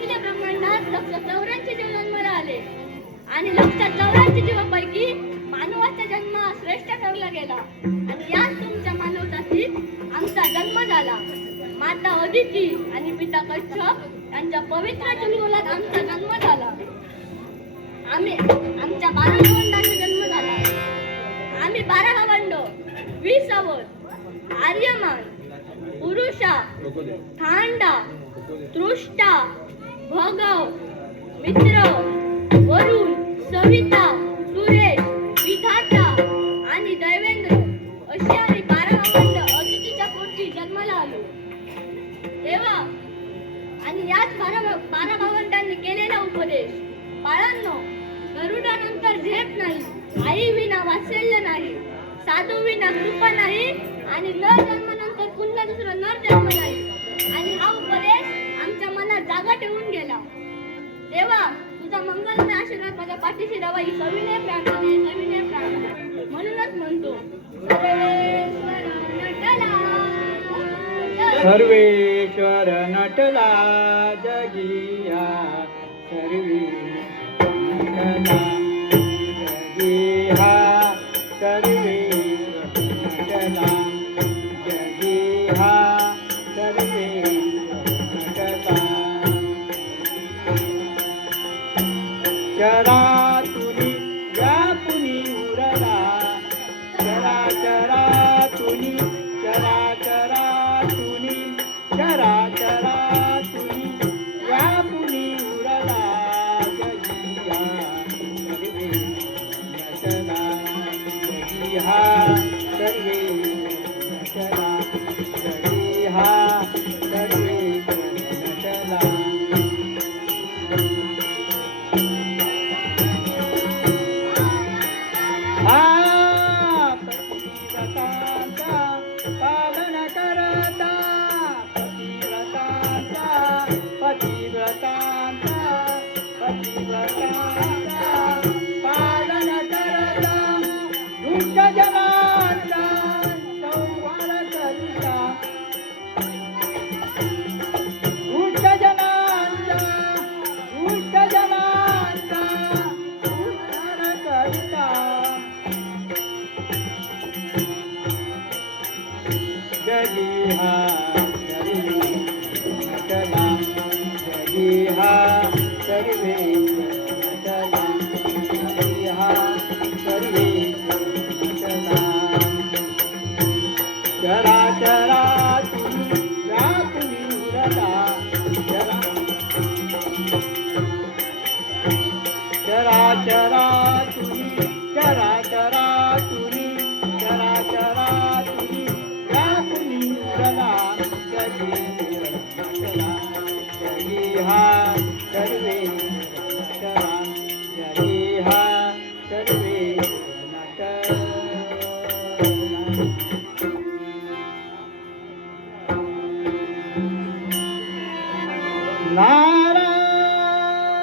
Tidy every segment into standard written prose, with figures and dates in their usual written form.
अखिल ब्रह्मांडात 184 जीव जन्माला आले आणि 184 जीवापैकी मानवाचा जन्म श्रेष्ठ ठरला गेला आणि याच तुमच्या मानव जातीत आमचा जन्म झाला. माता अदिती आणि पिता कच्छप यांच्या पवित्र चुलमुलात आमचा जन्म झाला. आमच्या 12 भावंडांचा जन्म झाला. आम्ही 12 भावंड 20 अवध आर्यमान पुरुषा थांडा तृष्टा भगव मित्र वरुण सविता सुरेश विधाता आणि दैवेंद्र अशी आम्ही 12 भावंड अदितीच्या पोटी जन्माला आलो. तेव्हा आणि याच 12 भावंडांनी केलेला उपदेश, बाळांनो, गरुडानंतर झेप नाही, आई विना वात्सल्य नाही, साधू विना कृपा नाही आणि नर जन्मानंतर पुन्हा दुसरा नर जन्म नाही. आणि हा उपदेश आमच्या मनात जागा ठेवून गेला. देवा, तुझा मंगलमय आशीर्वाद माझ्या पाठीशी राहावा ही सविनय प्रार्थना. म्हणूनच म्हणतो, सर्वेश्वर नटला जगिया, सर्वेश्वर नटला जगिया, सर्वेश्वर नटला जगिया, सर्वेश्वर नटला. चराचुरी व्यापुनी उरला, चराचराचुनी चराचराचुनी चराचराचुनी व्यापुनी उरला जगिया, सर्वे नटला जगिया, सर्वे नटला जगिया, सर्वे नटला. जगिहा सर्वे नटला जगिहा सर्वे नटला जगिहा सर्वे नटला. चराचरा तुम्ही व्यापुनी उरला, चराचरा तुम्ही चराचरा तुम्ही चराचरा तुम्ही व्यापुनी उरला जगिहा, जगिहा सर्वे नटला जगिहा सर्वे नटला.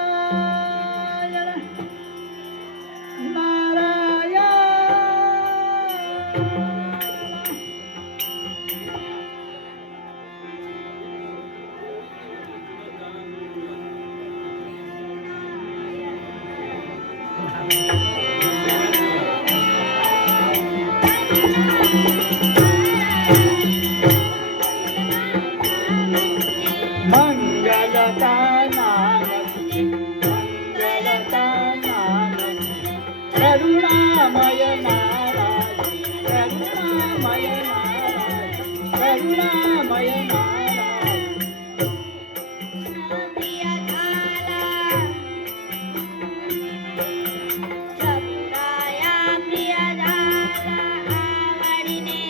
नारायण नारायण मंगलता नामकी, मंगलता नामकी, करुणामय नारायण, करुणामय नारायण, करुणामय नारायण. प्रिय झाला जपुराया, प्रिय झाला आवडीने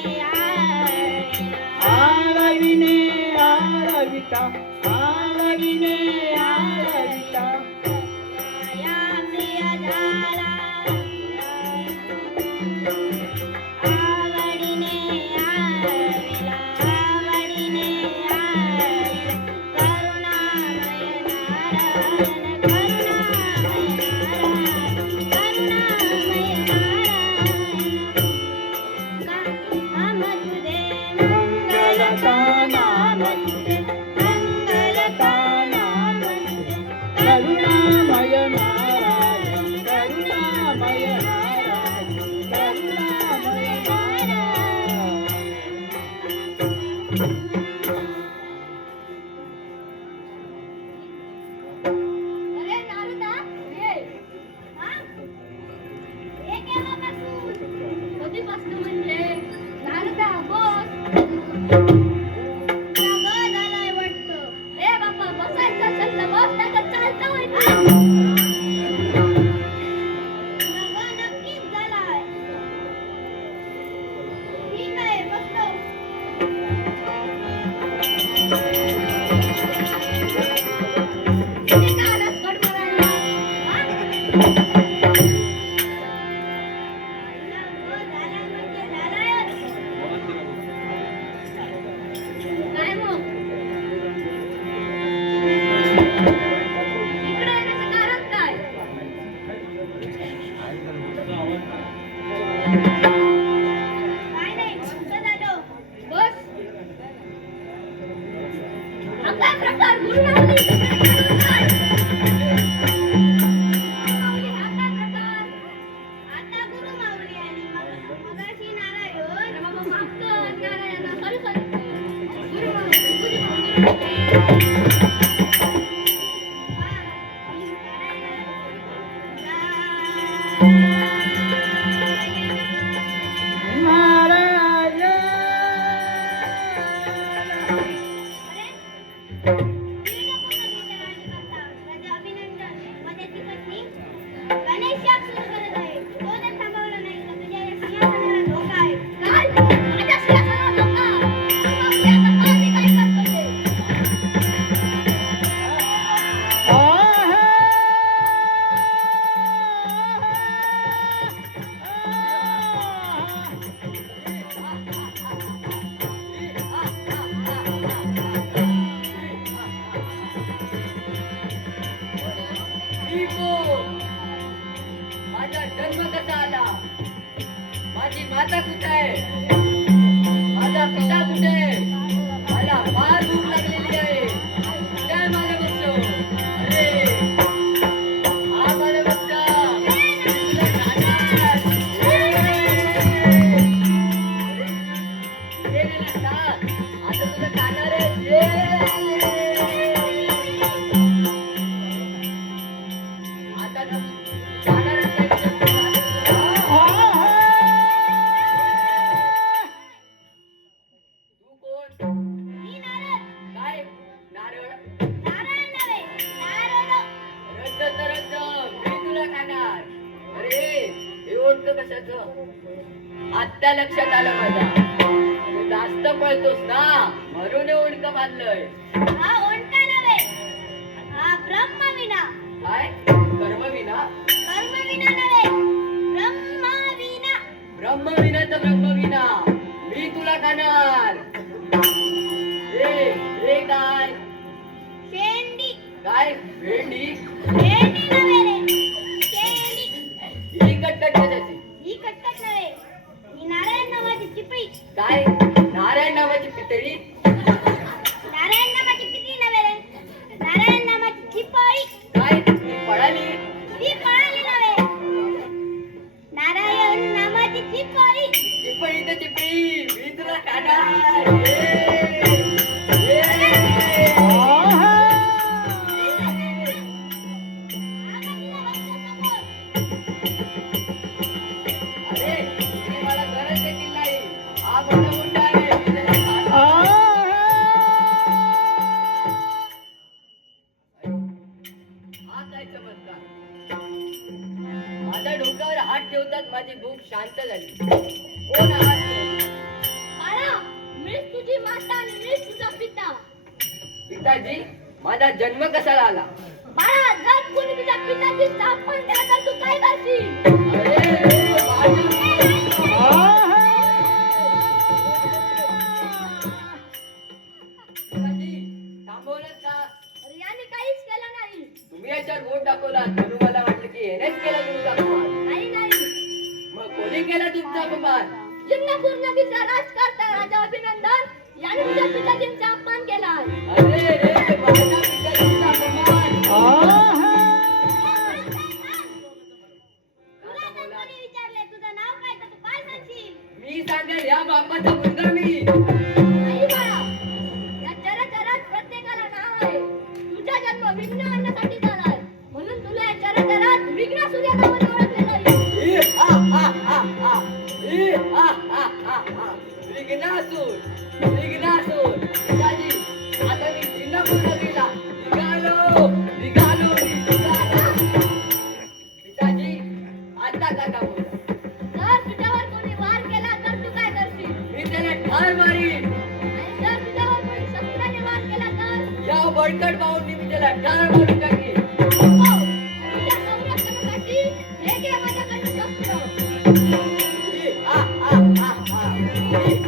आळविने आळविता, आळविने आळविता, या प्रिय झाला आवडीने आवडीला, आवडीने आवडीला, करुणामय नारायण, करुणामय नारायण, करुणामय नारायण. नाम तुझे मंगलता नाम तुझे, मंगलता नाम तुझे, बसता का चालता वैती? नवा नक्कीच झालाय. ठीक आहे, बसतो. किती का आलास कडमडायला? हा? आईला हो, झाला म्हणजे झालायच. काय मग? इकडे येण्याचं कारण काय? काय नाही, असं झालं. बस. हा काय प्रकार? गुरुमाऊली, काय? गुरुमाऊली, हा काय प्रकार? आता गुरुमाऊली आली. मगाशी नारायण. अरे बाबा, माफ कर, नारायणा. सॉरी. गुरुमाऊली. माझा जन्म कसा आला? माझी माता कुठे आहे? माझा पिता कुठे आहे? मला फार भूक लागलेली आहे. काय माझा बच्चो? अरे हा माझा बच्चा, तुला खाणार. ये गेला साथ. आता तुला खाणार आहे. आता तू खाणार आहेस काय? तू कोण? मी नारद. काय नारळ? नारायण नव्हे, नारद. रद्द तर रद्द, मी तुला खाणार. अरे हे ओळख कशाचं? आत्ता लक्षात आलं माझ्या. तू जास्त पळतोस ना, म्हणून हे ओळख बांधलंय. हा ओंठा नव्हे, हा ब्रह्मविना. काय कर्मविना? कर्मविना नव्हे, ब्रह्मविना. ब्रह्मविना तर ब्रह्मविना, मी तुला खाणार. हे काय? शेंडी. काय भेंडी? शेंडी नव्हे रे, शेंडी. ही कटकट कशाची? ही कटकट नव्हे, ही नारायण नावाची चिपळी. काय नारायण नावाची पितळी? नारायण नावाची पितळी नव्हे रे, नारायण नावाची चिपळी. काय ती पळाली? ती पळाली नव्हे, नारायण नावाची चिपळी. चिपळी तर चिपळी, मी तुला खाणार. ये. अरे तिने मला गरज देखील नाही. हा मोठा मोठा आहे, मी त्याला खाणार. हा काय चमत्कार? माझ्या डोक्यावर हात ठेवतात माझी भूक शांत झाली. कोण आहात तुम्ही? बाळा, मीच तुझी माता आणि मीच तुझा पिता. पिताजी, माझा जन्म कसा झाला? बाळा, जर कोणी तुझ्या पिताची स्थापन केला तर तू काय करशील? अरे माझ्या पिताजी, थांबवलंत का? अरे याने काहीच केलं नाही. तुम्ही याच्यावर बोट दाखवला म्हणून मला वाटलं की येणेच केला तुमचा अपमान. नाही. मग कोणी केला तुमचा अपमान? जिंकणापूर नदीचा राजकर्ता राजा अभिनंदन याने तुझ्या पिताजींचा अपमान केला. अरे रे माझ्या पिताजीचा अपमान. तुला जर कोणी विचारले तुझं नाव काय तर तू काय सांगशील? मी सांगेल या बापाचा मुलगा मी. नाही बाळा, या चराचरात प्रत्येकाला नाव आहे. तुझा जन्म विघ्न आणण्यासाठी झालाय, म्हणून तुला या चराचरात विघ्नासूर या नावाने ओळखले जाईल. विघ्नासूर, विघ्नासूर. पिताजी, आता मी जिंकणापूर नदीला निघालो. ठार मारून टाकी. नको. तुझ्या संरक्षणासाठी हे घे माझ्याकडनं शस्त्र. आ, आ, आ, आ.